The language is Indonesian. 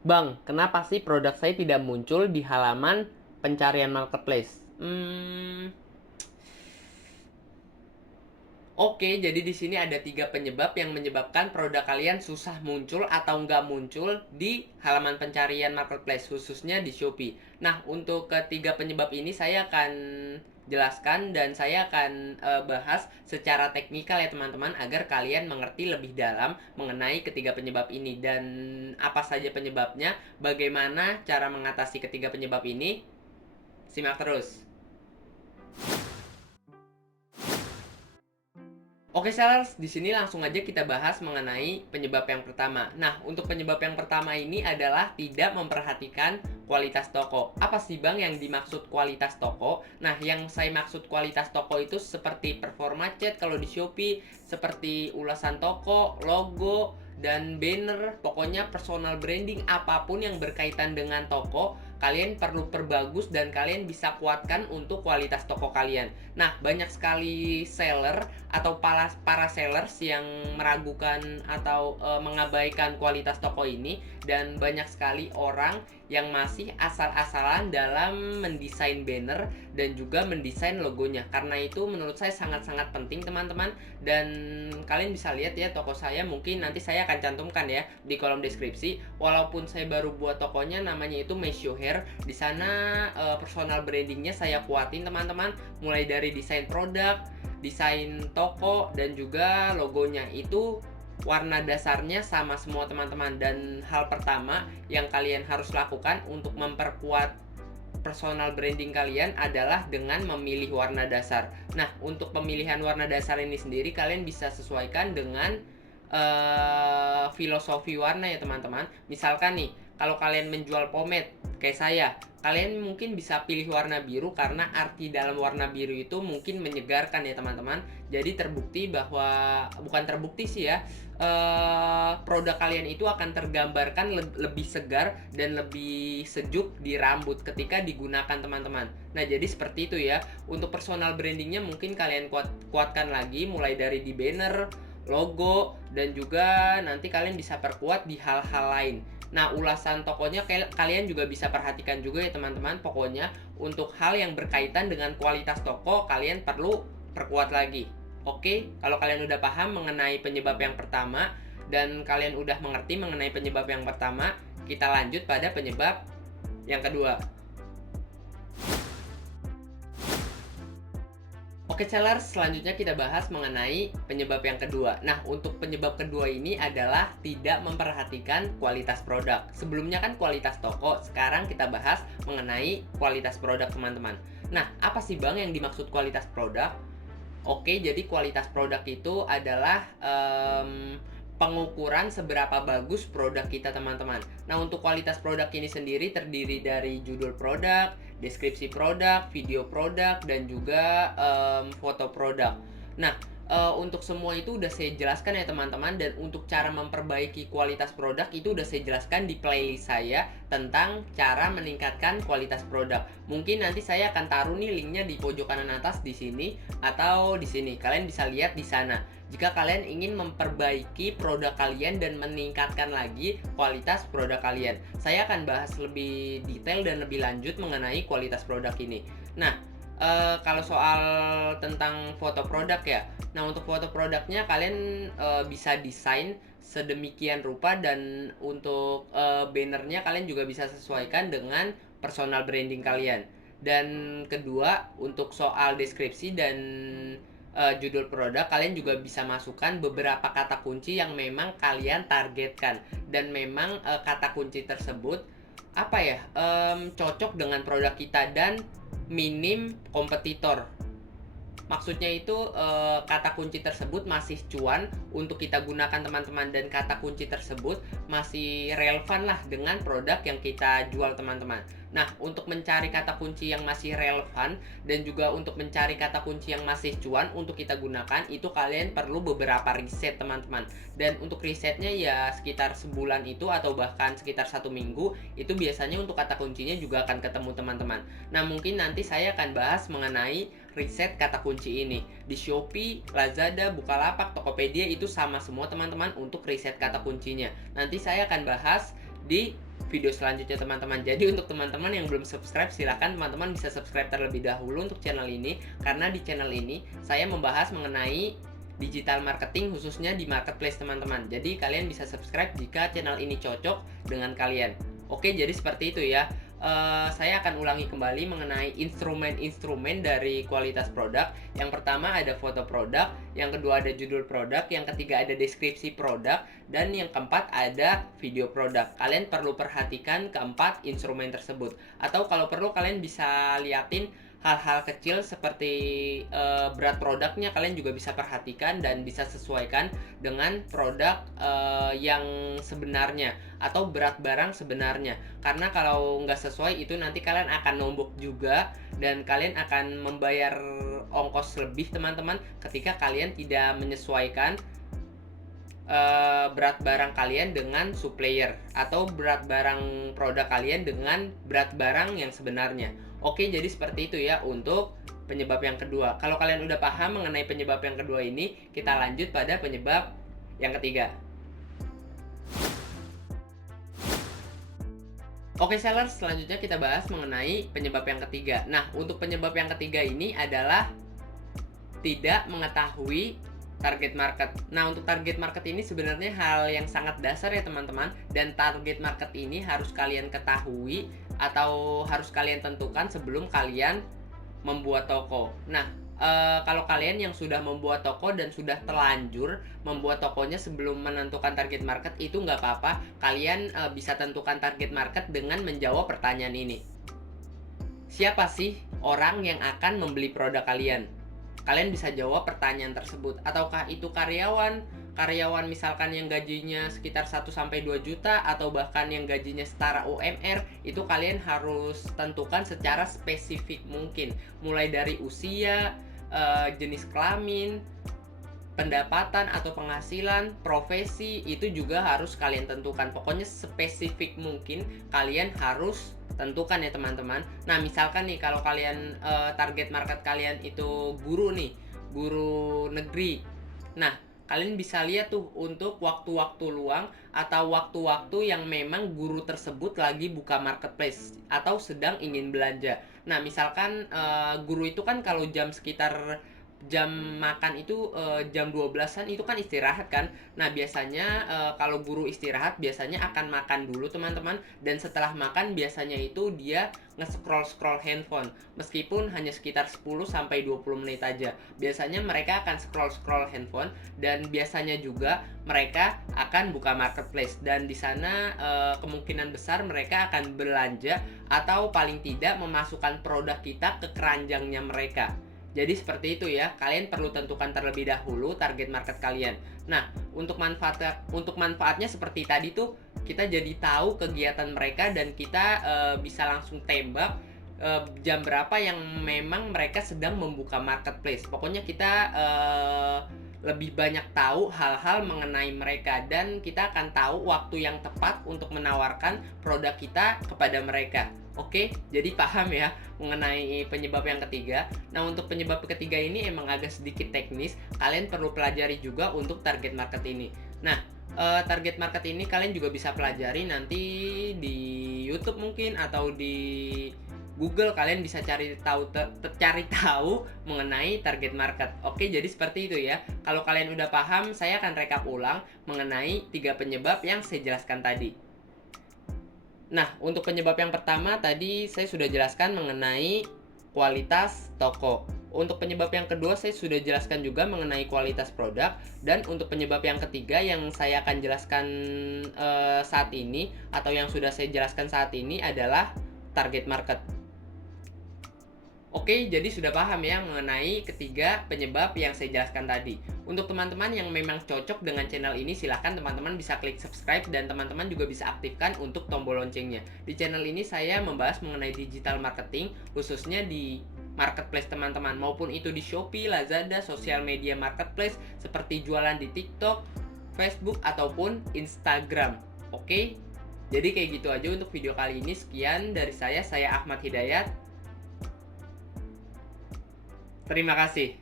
Bang, kenapa sih produk saya tidak muncul di halaman pencarian marketplace? Oke, jadi di sini ada 3 penyebab yang menyebabkan produk kalian susah muncul atau nggak muncul di halaman pencarian marketplace, khususnya di Shopee. Nah, untuk ketiga penyebab ini saya akan jelaskan dan saya akan bahas secara teknikal ya teman-teman, agar kalian mengerti lebih dalam mengenai ketiga penyebab ini dan apa saja penyebabnya, bagaimana cara mengatasi ketiga penyebab ini. Simak terus. Oke sellers, di sini langsung aja kita bahas mengenai penyebab yang pertama. Nah, untuk penyebab yang pertama ini adalah tidak memperhatikan kualitas toko. Apa sih Bang yang dimaksud kualitas toko? Nah, yang saya maksud kualitas toko itu seperti performa chat kalau di Shopee, seperti ulasan toko, logo, dan banner, pokoknya personal branding apapun yang berkaitan dengan toko, kalian perlu perbagus dan kalian bisa kuatkan untuk kualitas toko kalian. Nah, banyak sekali seller atau para sellers yang meragukan atau mengabaikan kualitas toko ini, dan banyak sekali orang yang masih asal-asalan dalam mendesain banner dan juga mendesain logonya. Karena itu menurut saya sangat-sangat penting teman-teman, dan kalian bisa lihat ya toko saya, mungkin nanti saya akan cantumkan ya di kolom deskripsi. Walaupun saya baru buat tokonya, namanya itu Meisho Hair. Di sana personal brandingnya saya kuatin teman-teman, mulai dari desain produk, desain toko, dan juga logonya itu warna dasarnya sama semua teman-teman. Dan hal pertama yang kalian harus lakukan untuk memperkuat personal branding kalian adalah dengan memilih warna dasar. Nah, untuk pemilihan warna dasar ini sendiri kalian bisa sesuaikan dengan filosofi warna ya teman-teman. Misalkan nih, kalau kalian menjual pomade kayak saya, kalian mungkin bisa pilih warna biru karena arti dalam warna biru itu mungkin menyegarkan ya teman-teman. Jadi terbukti bahwa, bukan terbukti sih ya, produk kalian itu akan tergambarkan lebih segar dan lebih sejuk di rambut ketika digunakan teman-teman. Nah, jadi seperti itu ya. Untuk personal brandingnya mungkin kalian kuatkan lagi, mulai dari di banner, logo, dan juga nanti kalian bisa perkuat di hal-hal lain. Nah, ulasan tokonya kalian juga bisa perhatikan juga ya teman-teman. Pokoknya untuk hal yang berkaitan dengan kualitas toko kalian perlu perkuat lagi. Oke, kalau kalian udah paham mengenai penyebab yang pertama dan kalian udah mengerti mengenai penyebab yang pertama, kita lanjut pada penyebab yang kedua. Oke sellers, selanjutnya kita bahas mengenai penyebab yang kedua. Nah, untuk penyebab kedua ini adalah tidak memperhatikan kualitas produk. Sebelumnya kan kualitas toko, sekarang kita bahas mengenai kualitas produk teman-teman. Nah, apa sih Bang yang dimaksud kualitas produk? Oke, jadi kualitas produk itu adalah pengukuran seberapa bagus produk kita teman-teman. Nah, untuk kualitas produk ini sendiri terdiri dari judul produk, deskripsi produk, video produk, dan juga foto produk. Nah, untuk semua itu udah saya jelaskan ya teman-teman, dan untuk cara memperbaiki kualitas produk itu udah saya jelaskan di playlist saya tentang cara meningkatkan kualitas produk. Mungkin nanti saya akan taruh nih linknya di pojok kanan atas di sini atau di sini. Kalian bisa lihat di sana. Jika kalian ingin memperbaiki produk kalian dan meningkatkan lagi kualitas produk kalian, saya akan bahas lebih detail dan lebih lanjut mengenai kualitas produk ini. Nah, kalau soal tentang foto produk ya, nah untuk foto produknya kalian bisa desain sedemikian rupa, dan untuk bannernya kalian juga bisa sesuaikan dengan personal branding kalian. Dan kedua, untuk soal deskripsi dan judul produk, kalian juga bisa masukkan beberapa kata kunci yang memang kalian targetkan, dan memang kata kunci tersebut apa ya, cocok dengan produk kita dan minim kompetitor. Maksudnya itu kata kunci tersebut masih cuan untuk kita gunakan teman-teman, dan kata kunci tersebut masih relevan lah dengan produk yang kita jual teman-teman. Nah, untuk mencari kata kunci yang masih relevan dan juga untuk mencari kata kunci yang masih cuan untuk kita gunakan, itu kalian perlu beberapa riset teman-teman. Dan untuk risetnya ya sekitar sebulan itu atau bahkan sekitar 1 minggu, itu biasanya untuk kata kuncinya juga akan ketemu teman-teman. Nah, mungkin nanti saya akan bahas mengenai riset kata kunci ini. Di Shopee, Lazada, Bukalapak, Tokopedia itu sama semua teman-teman untuk riset kata kuncinya. Nanti saya akan bahas di video selanjutnya teman-teman. Jadi untuk teman-teman yang belum subscribe, silahkan teman-teman bisa subscribe terlebih dahulu untuk channel ini, karena di channel ini saya membahas mengenai digital marketing khususnya di marketplace teman-teman. Jadi kalian bisa subscribe jika channel ini cocok dengan kalian. Oke, jadi seperti itu ya. Saya akan ulangi kembali mengenai instrumen-instrumen dari kualitas produk. Yang pertama ada foto produk, yang kedua ada judul produk, yang ketiga ada deskripsi produk, dan yang keempat ada video produk. Kalian perlu perhatikan keempat instrumen tersebut. Atau kalau perlu kalian bisa liatin hal-hal kecil seperti berat produknya, kalian juga bisa perhatikan dan bisa sesuaikan dengan produk yang sebenarnya atau berat barang sebenarnya. Karena kalau nggak sesuai itu nanti kalian akan nombok juga dan kalian akan membayar ongkos lebih teman-teman ketika kalian tidak menyesuaikan berat barang kalian dengan supplier atau berat barang produk kalian dengan berat barang yang sebenarnya. Oke, jadi seperti itu ya untuk penyebab yang kedua. Kalau kalian udah paham mengenai penyebab yang kedua ini, kita lanjut pada penyebab yang ketiga. Oke sellers, selanjutnya kita bahas mengenai penyebab yang ketiga. Nah, untuk penyebab yang ketiga ini adalah tidak mengetahui target market. Nah, untuk target market ini sebenarnya hal yang sangat dasar ya teman-teman. Dan target market ini harus kalian ketahui atau harus kalian tentukan sebelum kalian membuat toko. Nah, kalau kalian yang sudah membuat toko dan sudah terlanjur membuat tokonya sebelum menentukan target market, itu nggak apa-apa. Kalian bisa tentukan target market dengan menjawab pertanyaan ini. Siapa sih orang yang akan membeli produk kalian? Kalian bisa jawab pertanyaan tersebut. Ataukah itu karyawan misalkan yang gajinya sekitar 1-2 juta atau bahkan yang gajinya setara UMR, itu kalian harus tentukan secara spesifik mungkin. Mulai dari usia, jenis kelamin, pendapatan atau penghasilan, profesi, itu juga harus kalian tentukan. Pokoknya spesifik mungkin kalian harus tentukan ya teman-teman. Nah, misalkan nih kalau kalian target market kalian itu guru nih, guru negeri. Nah, kalian bisa lihat tuh untuk waktu-waktu luang atau waktu-waktu yang memang guru tersebut lagi buka marketplace atau sedang ingin belanja. Nah, misalkan guru itu kan kalau jam sekitar jam makan itu jam 12-an itu kan istirahat kan. Nah, biasanya kalau guru istirahat biasanya akan makan dulu teman-teman, dan setelah makan biasanya itu dia nge-scroll handphone meskipun hanya sekitar 10-20 menit aja. Biasanya mereka akan scroll handphone dan biasanya juga mereka akan buka marketplace, dan di sana kemungkinan besar mereka akan belanja atau paling tidak memasukkan produk kita ke keranjangnya mereka. Jadi seperti itu ya, kalian perlu tentukan terlebih dahulu target market kalian. Nah, untuk manfaatnya seperti tadi tuh, kita jadi tahu kegiatan mereka dan kita bisa langsung tembak jam berapa yang memang mereka sedang membuka marketplace. Pokoknya kita lebih banyak tahu hal-hal mengenai mereka, dan kita akan tahu waktu yang tepat untuk menawarkan produk kita kepada mereka. Oke, jadi paham ya mengenai penyebab yang ketiga. Nah, untuk penyebab ketiga ini emang agak sedikit teknis. Kalian perlu pelajari juga untuk target market ini. Nah, target market ini kalian juga bisa pelajari nanti di YouTube mungkin atau di Google. Kalian bisa cari tahu mengenai target market. Oke, jadi seperti itu ya. Kalau kalian udah paham, saya akan rekap ulang mengenai 3 penyebab yang saya jelaskan tadi. Nah, untuk penyebab yang pertama tadi saya sudah jelaskan mengenai kualitas toko. Untuk penyebab yang kedua saya sudah jelaskan juga mengenai kualitas produk. Dan untuk penyebab yang ketiga yang saya akan jelaskan saat ini, atau yang sudah saya jelaskan saat ini, adalah target market. Oke, jadi sudah paham ya mengenai ketiga penyebab yang saya jelaskan tadi. Untuk teman-teman yang memang cocok dengan channel ini, silahkan teman-teman bisa klik subscribe dan teman-teman juga bisa aktifkan untuk tombol loncengnya. Di channel ini saya membahas mengenai digital marketing, khususnya di marketplace teman-teman, maupun itu di Shopee, Lazada, sosial media marketplace seperti jualan di TikTok, Facebook, ataupun Instagram. Oke, jadi kayak gitu aja untuk video kali ini. Sekian dari saya Ahmad Hidayat. Terima kasih.